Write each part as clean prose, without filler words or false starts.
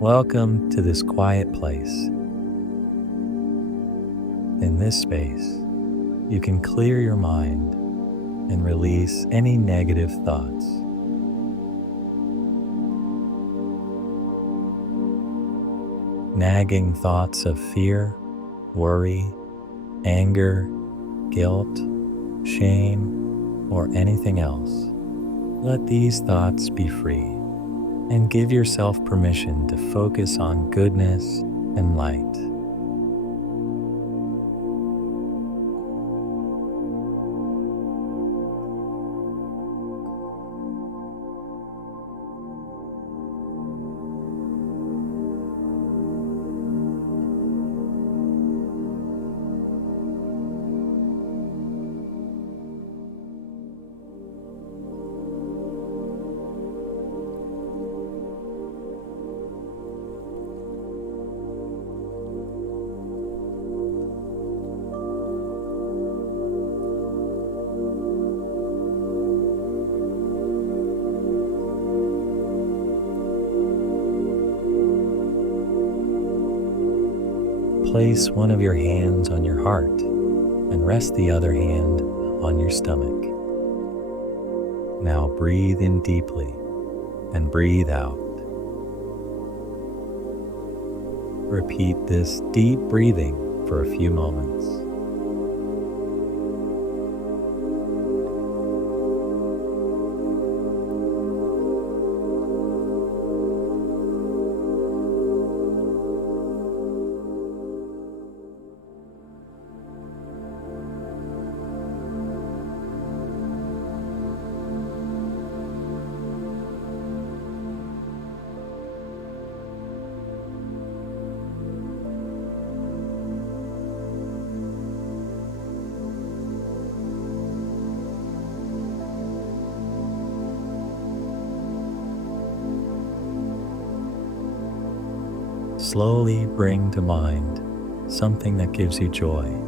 Welcome to this quiet place. In this space, you can clear your mind and release any negative thoughts. Nagging thoughts of fear, worry, anger, guilt, shame, or anything else. Let these thoughts be free and give yourself permission to focus on goodness and light. Place one of your hands on your heart and rest the other hand on your stomach. Now breathe in deeply and breathe out. Repeat this deep breathing for a few moments. Slowly bring to mind something that gives you joy.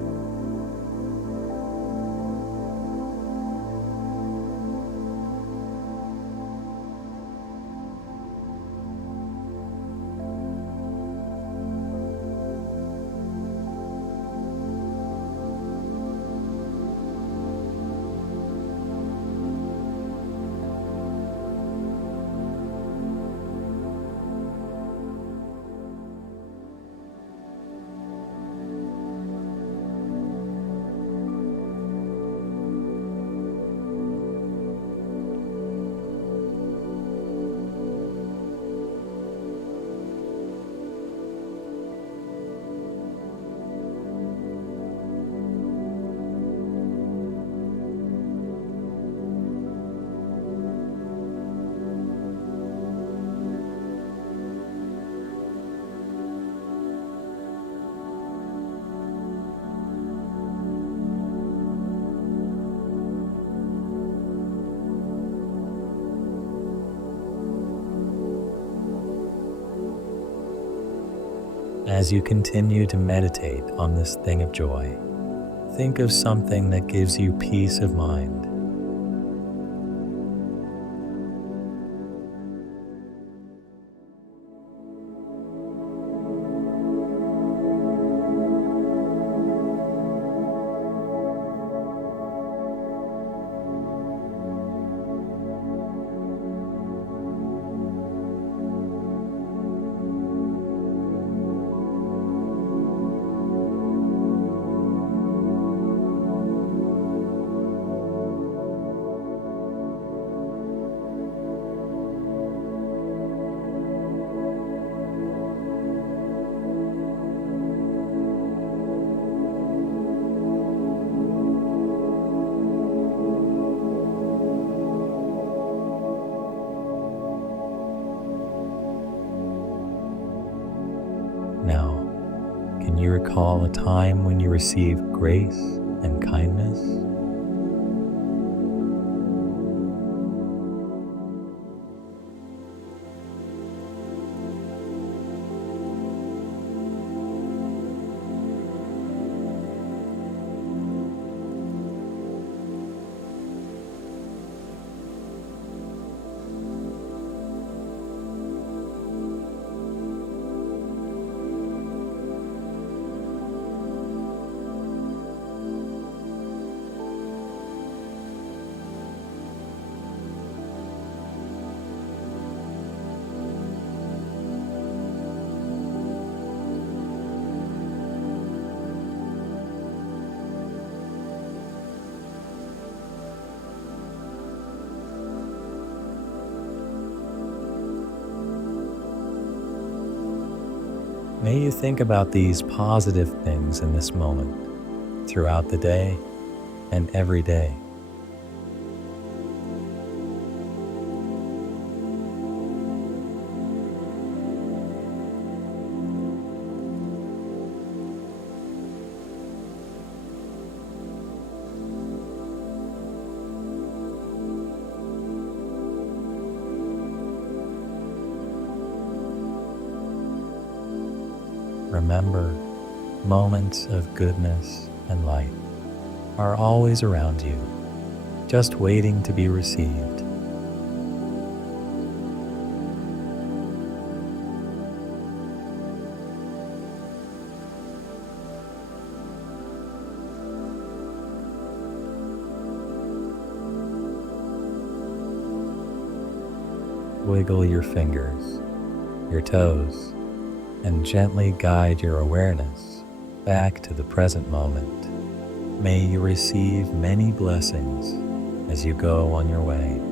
As you continue to meditate on this thing of joy, think of something that gives you peace of mind. Now, can you recall a time when you received grace and kindness? May you think about these positive things in this moment throughout the day and every day. Remember, moments of goodness and light are always around you, just waiting to be received. Wiggle your fingers, your toes, and gently guide your awareness back to the present moment. May you receive many blessings as you go on your way.